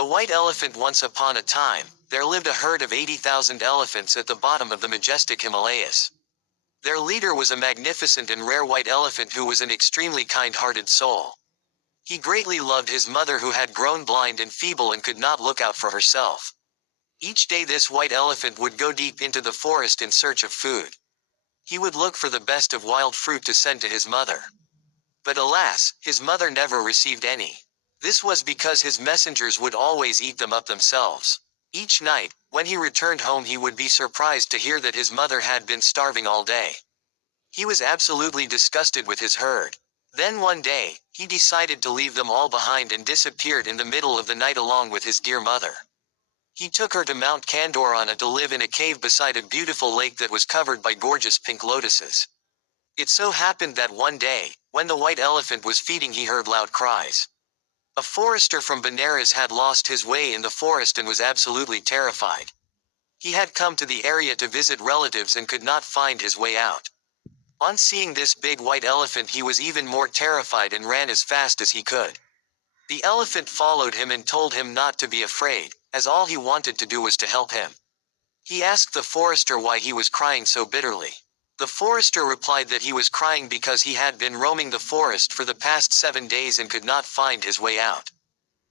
The white elephant. Once upon a time, there lived a herd of 80,000 elephants at the bottom of the majestic Himalayas. Their leader was a magnificent and rare white elephant who was an extremely kind-hearted soul. He greatly loved his mother who had grown blind and feeble and could not look out for herself. Each day this white elephant would go deep into the forest in search of food. He would look for the best of wild fruit to send to his mother. But alas, his mother never received any. This was because his messengers would always eat them up themselves. Each night, when he returned home, he would be surprised to hear that his mother had been starving all day. He was absolutely disgusted with his herd. Then one day, he decided to leave them all behind and disappeared in the middle of the night along with his dear mother. He took her to Mount Kandorana to live in a cave beside a beautiful lake that was covered by gorgeous pink lotuses. It so happened that one day, when the white elephant was feeding, he heard loud cries. A forester from Benares had lost his way in the forest and was absolutely terrified. He had come to the area to visit relatives and could not find his way out. On seeing this big white elephant, he was even more terrified and ran as fast as he could. The elephant followed him and told him not to be afraid, as all he wanted to do was to help him. He asked the forester why he was crying so bitterly. The forester replied that he was crying because he had been roaming the forest for the past 7 days and could not find his way out.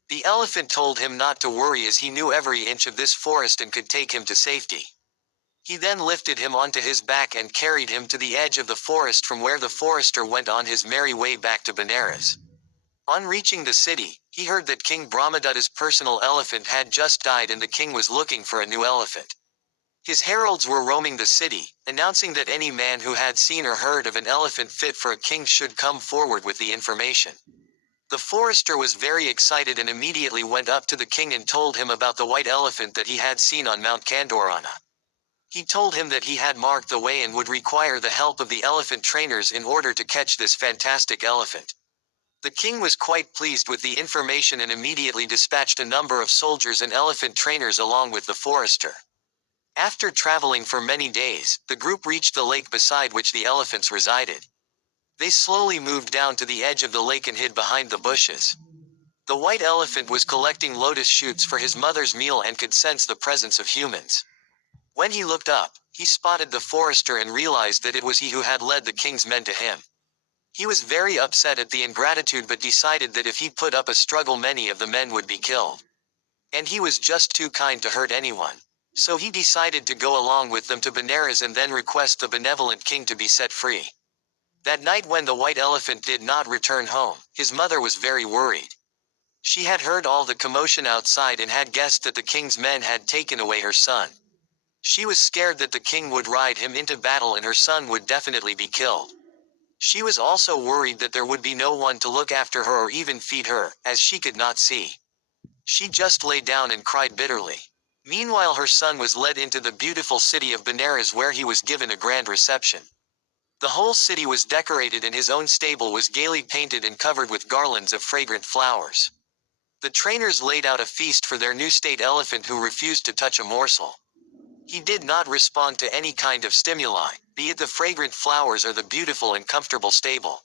The elephant told him not to worry as he knew every inch of this forest and could take him to safety. He then lifted him onto his back and carried him to the edge of the forest, from where the forester went on his merry way back to Benares. On reaching the city, he heard that King Brahmadatta's personal elephant had just died and the king was looking for a new elephant. His heralds were roaming the city, announcing that any man who had seen or heard of an elephant fit for a king should come forward with the information. The forester was very excited and immediately went up to the king and told him about the white elephant that he had seen on Mount Kandorana. He told him that he had marked the way and would require the help of the elephant trainers in order to catch this fantastic elephant. The king was quite pleased with the information and immediately dispatched a number of soldiers and elephant trainers along with the forester. After traveling for many days, the group reached the lake beside which the elephants resided. They slowly moved down to the edge of the lake and hid behind the bushes. The white elephant was collecting lotus shoots for his mother's meal and could sense the presence of humans. When he looked up, he spotted the forester and realized that it was he who had led the king's men to him. He was very upset at the ingratitude but decided that if he put up a struggle, many of the men would be killed. And he was just too kind to hurt anyone. So he decided to go along with them to Benares and then request the benevolent king to be set free. That night, when the white elephant did not return home, his mother was very worried. She had heard all the commotion outside and had guessed that the king's men had taken away her son. She was scared that the king would ride him into battle and her son would definitely be killed. She was also worried that there would be no one to look after her or even feed her, as she could not see. She just lay down and cried bitterly. Meanwhile, her son was led into the beautiful city of Benares, where he was given a grand reception. The whole city was decorated and his own stable was gaily painted and covered with garlands of fragrant flowers. The trainers laid out a feast for their new state elephant, who refused to touch a morsel. He did not respond to any kind of stimuli, be it the fragrant flowers or the beautiful and comfortable stable.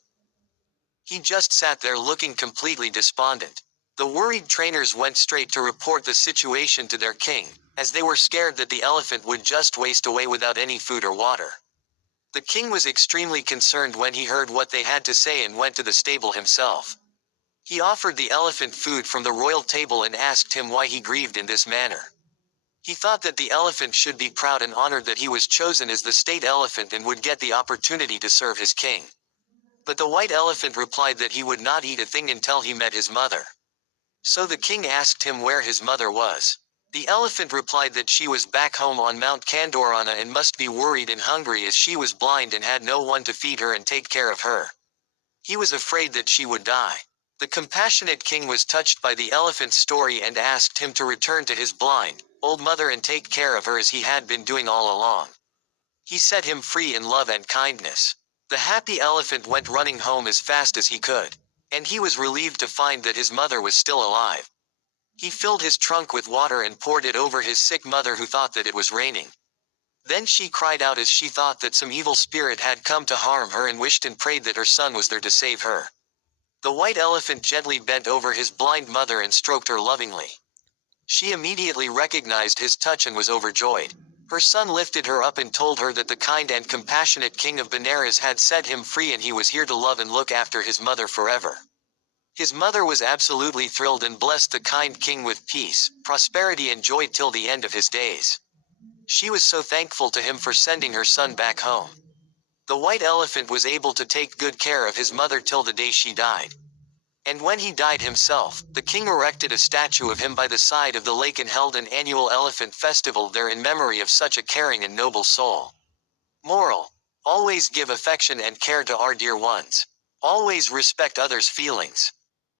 He just sat there looking completely despondent. The worried trainers went straight to report the situation to their king, as they were scared that the elephant would just waste away without any food or water. The king was extremely concerned when he heard what they had to say and went to the stable himself. He offered the elephant food from the royal table and asked him why he grieved in this manner. He thought that the elephant should be proud and honored that he was chosen as the state elephant and would get the opportunity to serve his king. But the white elephant replied that he would not eat a thing until he met his mother. So the king asked him where his mother was. The elephant replied that she was back home on Mount Kandorana and must be worried and hungry as she was blind and had no one to feed her and take care of her. He was afraid that she would die. The compassionate king was touched by the elephant's story and asked him to return to his blind, old mother and take care of her as he had been doing all along. He set him free in love and kindness. The happy elephant went running home as fast as he could. And he was relieved to find that his mother was still alive. He filled his trunk with water and poured it over his sick mother, who thought that it was raining. Then she cried out as she thought that some evil spirit had come to harm her and wished and prayed that her son was there to save her. The white elephant gently bent over his blind mother and stroked her lovingly. She immediately recognized his touch and was overjoyed. Her son lifted her up and told her that the kind and compassionate king of Benares had set him free and he was here to love and look after his mother forever. His mother was absolutely thrilled and blessed the kind king with peace, prosperity and joy till the end of his days. She was so thankful to him for sending her son back home. The white elephant was able to take good care of his mother till the day she died. And when he died himself, the king erected a statue of him by the side of the lake and held an annual elephant festival there in memory of such a caring and noble soul. Moral: always give affection and care to our dear ones. Always respect others' feelings.